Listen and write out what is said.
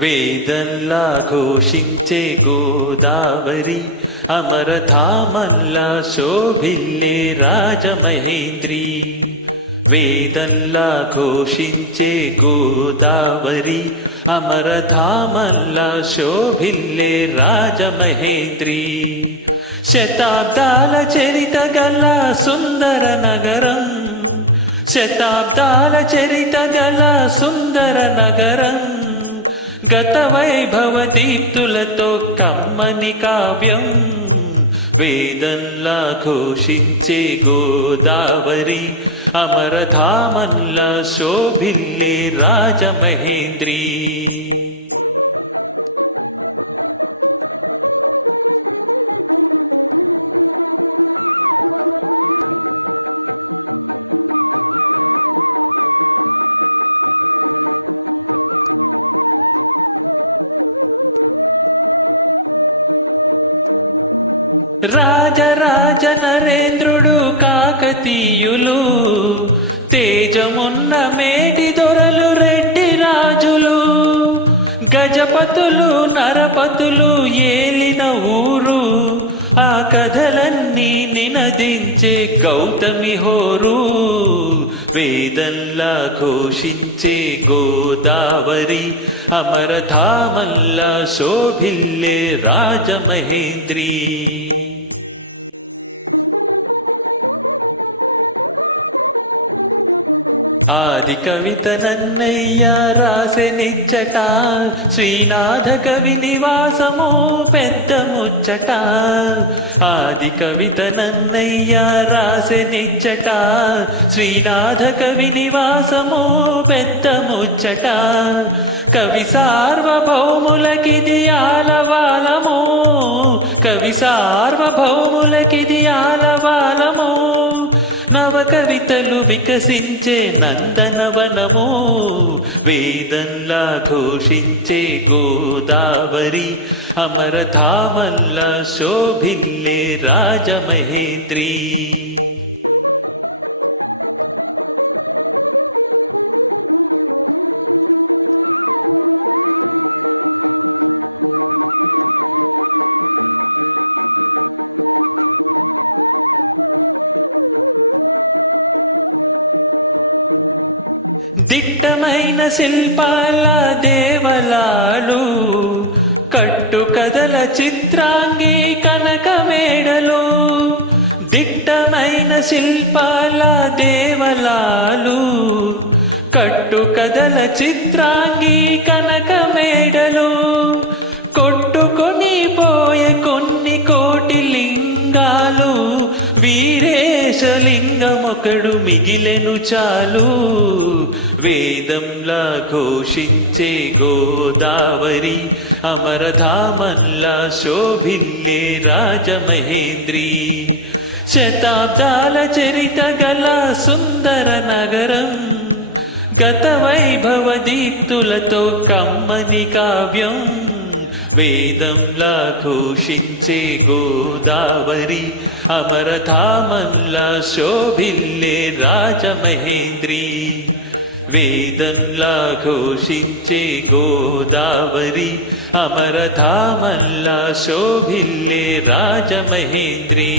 వేదంలా ఘోషించే గోదావరి అమరధామల్లా శోభిల్లే రాజమహేంద్రి. వేదంలా ఘోషించే గోదావరి అమరధామల్లా శోభిల్లే రాజమహేంద్రి. శతాబ్దాల చరిత గల సుందర నగరం, శతాబ్దాల చరిత గల సుందర నగరం, గత వైభవ దీప్తులతో కమ్మని కావ్యం. వేదంలా ఘోషించే గోదావరి అమరధామల్లా శోభిల్లే రాజమహేంద్రి. రాజరాజ నరేంద్రుడు కాకతీయులు, తేజమున్న మేటి దొరలు రెడ్డి రాజులు, గజపతులు నరపతులు ఏలిన ఊరు, ఆ కథలన్నీ నినదించే గౌతమి హోరు. వేదంలా ఘోషించే గోదావరి అమరధామల్లా శోభిల్లే రాజమహేంద్రి. ఆది కవిత నన్నయ్య రాసెనిచ్చట, శ్రీనాథ కవి నివాసము పెద్ద ముచ్చట. ఆది కవిత నన్నయ్య రాసెనిచ్చట, శ్రీనాథ కవి నివాసము పెద్ద ముచ్చట. కవి సార్వభౌములకిది ఆలవాలము, కవి సార్వభౌములకిది ఆలవాలము. నవ కవితలు వికసించే నందనవనము. వేదంలా ఘోషించే గోదావరి అమరధామల్లా శోభిల్లే రాజమహేంద్రి. దిట్టమైన శిల్పాల దేవలాలు, కట్టు కథల చిత్రాంగి కనక మేడలు. దిట్టమైన శిల్పాల దేవలాలు, కట్టు కథల చిత్రాంగి కనక మేడలు. కొట్టుకొని పోయే కొన్ని కోటి లింగాలు, వీరేశలింగమొకడు మిగిలెను చాలు. వేదంలా ఘోషించే గోదావరి అమరధామల్లా శోభిల్లే రాజమహేంద్రి. శతాబ్దాల చరిత గల సుందర నగరం, గత వైభవ దీప్తులతో కమ్మని కావ్యం. వేదంలా ఘోషించే గోదావరి అమరధామల్లా శోభిల్లే రాజమహేంద్రి. వేదంలా ఘోషించే గోదావరి అమరధామల్లా శోభిల్లే రాజమహేంద్రి.